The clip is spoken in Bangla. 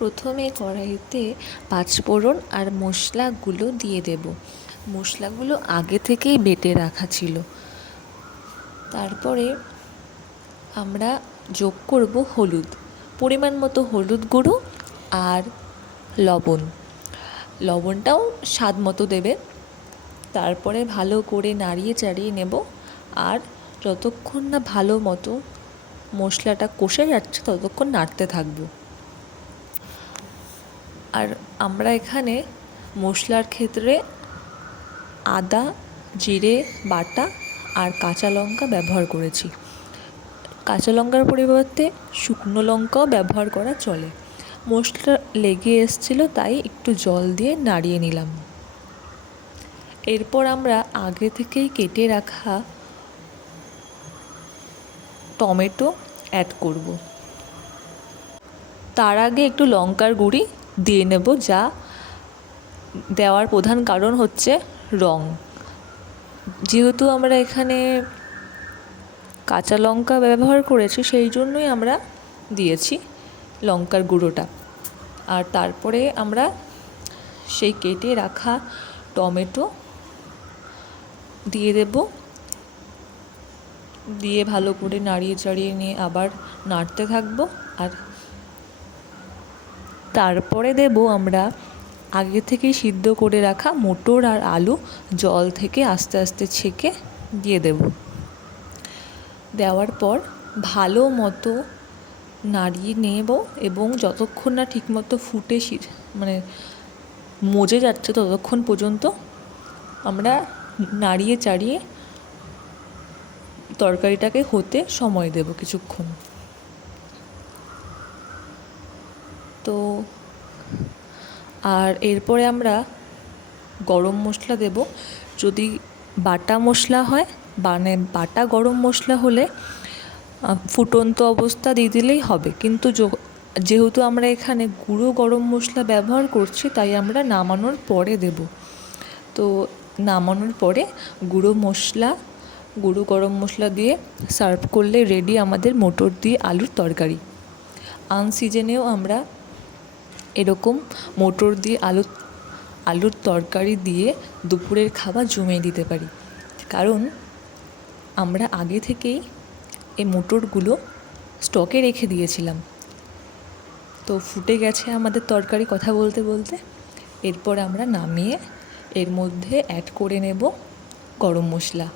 প্রথমে কড়াইতে পাঁচফোড়ন আর মশলাগুলো দিয়ে দেব। মশলাগুলো আগে থেকেই বেটে রাখা ছিল। তারপরে আমরা যোগ করব হলুদ। পরিমাণ মতো হলুদ গুঁড়ো আর লবণ। লবণটাও স্বাদ মতো দেবে। তারপরে ভালো করে নাড়িয়ে চাড়িয়ে নেব আর যতক্ষণ না ভালো মতো মশলাটা কষে যাচ্ছে ততক্ষণ নাড়তে থাকব। আর আমরা এখানে মশলার ক্ষেত্রে আদা, জিরে, বাটা আর কাঁচা লঙ্কা ব্যবহার করেছি। কাঁচা লঙ্কার পরিবর্তে শুকনো লঙ্কাও ব্যবহার করা চলে। মশলা লেগে এসছিলো, তাই একটু জল দিয়ে নাড়িয়ে নিলাম। এরপর আমরা আগে থেকেই কেটে রাখা টমেটো অ্যাড করব। তার আগে একটু লঙ্কার গুঁড়ি দিয়ে নেব, যা দেওয়ার প্রধান কারণ হচ্ছে রং। যেহেতু আমরা এখানে কাঁচা লঙ্কা ব্যবহার করেছি, সেই জন্যই আমরা দিয়েছি লঙ্কার গুঁড়োটা। আর তারপরে আমরা সেই কেটে রাখা টমেটো দিয়ে দেব। দিয়ে ভালো করে নাড়িয়ে চাড়িয়ে নিয়ে আবার নাড়তে থাকব। আর তারপরে দেব আমরা আগে থেকেই সিদ্ধ করে রাখা মোটর আর আলু জল থেকে আস্তে আস্তে ছেঁকে দিয়ে দেব। দেওয়ার পর ভালো মতো নাড়িয়ে নেব এবং যতক্ষণ না ঠিকমতো ফুটে মানে মজে যাচ্ছে ততক্ষণ পর্যন্ত আমরা নাড়িয়ে চাড়িয়ে তরকারিটাকে হতে সময় দেব কিছুক্ষণ। তো আর এরপরে আমরা গরম মশলা দেব। যদি বাটা মশলা হয় মানে বাটা গরম মশলা হলে ফুটন্ত অবস্থা দিয়ে দিলেই হবে। কিন্তু যেহেতু আমরা এখানে গুঁড়ো গরম মশলা ব্যবহার করছি, তাই আমরা নামানোর পরে দেব। তো নামানোর পরে গুঁড়ো মশলা, গুঁড়ো গরম মশলা দিয়ে সার্ভ করলে রেডি আমাদের মোটর দিয়ে আলুর তরকারি। আনসিজনেও আমরা এরকম মোটর দিয়ে আলু আলুর তরকারি দিয়ে দুপুরের খাবার জমিয়ে দিতে পারি। কারণ আমরা আগে থেকেই এই মোটরগুলো স্টকে রেখে দিয়েছিলাম। তো ফুটে গেছে আমাদের তরকারি কথা বলতে বলতে। এরপর আমরা নামিয়ে এর মধ্যে অ্যাড করে নেব গরম মশলা।